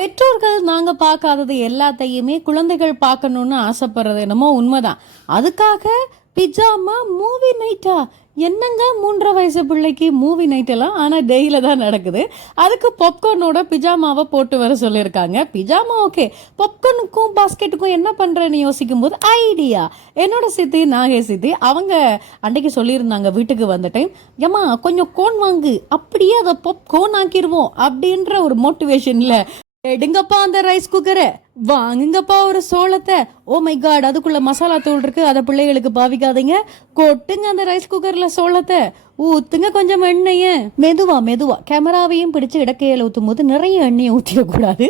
பெற்றோர்கள் நாங்க பார்க்காதது எல்லாத்தையுமே குழந்தைகள் பார்க்கணும்னு ஆசைப்படுறது என்னமோ உண்மைதான். அதுக்காக பிஜாமா மூவி நைட்டா? என்னங்க 3.5 வயசு பிள்ளைக்கு மூவி நைட் எல்லாம்? ஆனால் டெய்லியில தான் நடக்குது. அதுக்கு பாப்கார்னோட பிஜாமாவை போட்டு வர சொல்லியிருக்காங்க. பிஜாமா ஓகே, பாப்கார்னுக்கும் பாஸ்கெட்டுக்கும் என்ன பண்ணுறேன்னு யோசிக்கும் போது ஐடியா என்னோட சித்தி நாகே சித்தி அவங்க அன்றைக்கு சொல்லியிருந்தாங்க. வீட்டுக்கு வந்த டைம் ஏமா கொஞ்சம் கோன் வாங்கு, அப்படியே அதை பாப்கார்ன் ஆக்கிடுவோம் அப்படின்ற ஒரு மோட்டிவேஷன்ல எடுங்கப்பா அந்த ரைஸ் குக்கரை, வாங்குங்கப்பா ஒரு சோளத்தை, ஓ மை காட் அதுக்குள்ள மசாலா தூள் இருக்கு, அதை பிள்ளைகளுக்கு பாவிக்காதீங்க, கொட்டுங்க அந்த ரைஸ் குக்கர்ல சோளத்தை, ஊத்துங்க கொஞ்சம் எண்ணெய, மெதுவா மெதுவா கேமராவையும் பிடிச்சு இடக்கையில ஊற்றும் போது நிறைய எண்ணெயை ஊற்றிடக்கூடாது,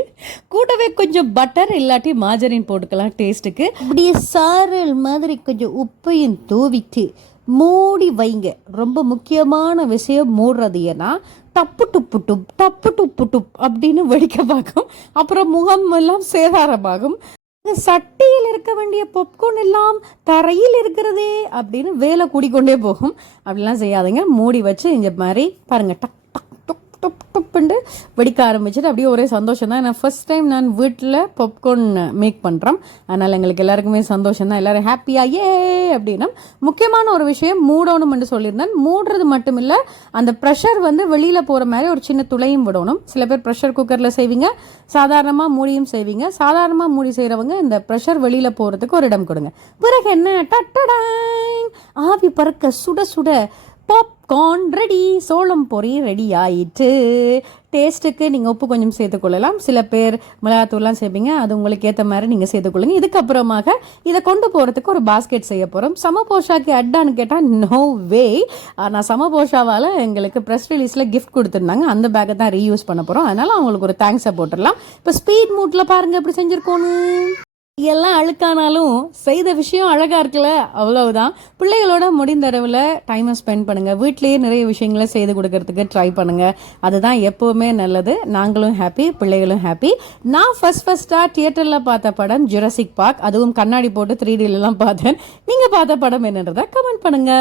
கூடவே கொஞ்சம் பட்டர் இல்லாட்டி மாஜரின் போட்டுக்கலாம் டேஸ்ட்டுக்கு. அப்படியே சாரல் மாதிரி கொஞ்சம் உப்பையும் தூவிட்டு மூடி வைங்க. ரொம்ப முக்கியமான விஷயம் மூடுறது. ஏன்னா டப்பு டுப்பு டுப் டப்பு டுப்பு டுப் அப்படின்னு வெடிக்க பார்க்கும். அப்புறம் முகம் எல்லாம் சேதாரமாகும். சட்டியில் இருக்க வேண்டிய பாப்கார்ன் எல்லாம் தரையில் இருக்கிறதே அப்படின்னு வேலை கூடிக்கொண்டே போகும். அப்படிலாம் செய்யாதீங்க. மூடி வச்சு இந்த மாதிரி பாருங்க, டக் டக் டொப் டொப் டொப்புண்டு வெடிக்க ஆரம்பிச்சுட்டு அப்படியே ஒரே சந்தோஷம் தான். ஏன்னா ஃபர்ஸ்ட் டைம் நான் வீட்டில் பாப்கார்ன் மேக் பண்ணுறோம். அதனால் எங்களுக்கு எல்லாருக்குமே சந்தோஷம் தான். எல்லோரும் ஹாப்பியாக ஏ அப்படின்னா. முக்கியமான ஒரு விஷயம் மூடணும்னு சொல்லியிருந்தேன். மூடுறது மட்டும் இல்லை, அந்த ப்ரெஷர் வந்து வெளியில் போகிற மாதிரி ஒரு சின்ன துளையும் விடணும். சில பேர் ப்ரெஷர் குக்கரில் செய்வீங்க, சாதாரணமாக மூடியும் செய்வீங்க. சாதாரணமாக மூடி செய்கிறவங்க இந்த ப்ரெஷர் வெளியில் போகிறதுக்கு ஒரு இடம் கொடுங்க. பிறகு என்ன டட்டடாங் ஆவி பறக்க சுட சுட பாப்கார்ன் ரெடி, சோளம் பொரி ரெடி ஆயிட்டு. டேஸ்ட்டுக்கு நீங்கள் உப்பு கொஞ்சம் சேர்த்துக்கொள்ளலாம். சில பேர் மிளகாத்தூள்லாம் சேர்ப்பீங்க, அது உங்களுக்கு ஏற்ற மாதிரி நீங்கள் சேர்த்துக்கொள்ளுங்க. இதுக்கப்புறமாக இதை கொண்டு போகிறதுக்கு ஒரு பாஸ்கெட் செய்ய போகிறோம். சமபோஷாக்கு அட்டான்னு கேட்டால் நோ வே. நான் சமபோஷாவால் எங்களுக்கு ப்ரெஸ் ரிலீஸில் கிஃப்ட் கொடுத்துருந்தாங்க. அந்த பேக்கை தான் ரீயூஸ் பண்ண போகிறோம். அதனால் அவங்களுக்கு ஒரு தேங்க்ஸை போட்டுடலாம். இப்போ ஸ்பீட் மூட்டில் பாருங்கள் எப்படி செஞ்சுருக்கோன்னு. எல்லாம் அழுக்கானாலும் செய்த விஷயம் அழகா இருக்குல்ல, அவ்வளவுதான். பிள்ளைகளோட முடிந்த அளவில் டைமை ஸ்பெண்ட் பண்ணுங்க. வீட்லேயே நிறைய விஷயங்களை செய்து கொடுக்கறதுக்கு ட்ரை பண்ணுங்க. அதுதான் எப்பவுமே நல்லது. நாங்களும் ஹாப்பி, பிள்ளைகளும் ஹாப்பி. நான் ஃபர்ஸ்டா தியேட்டர்ல பார்த்த படம் ஜுராசிக் பார்க். அதுவும் கண்ணாடி போட்டு 3Dலாம் பார்த்தேன். நீங்க பார்த்த படம் என்னன்றதை கமெண்ட் பண்ணுங்க.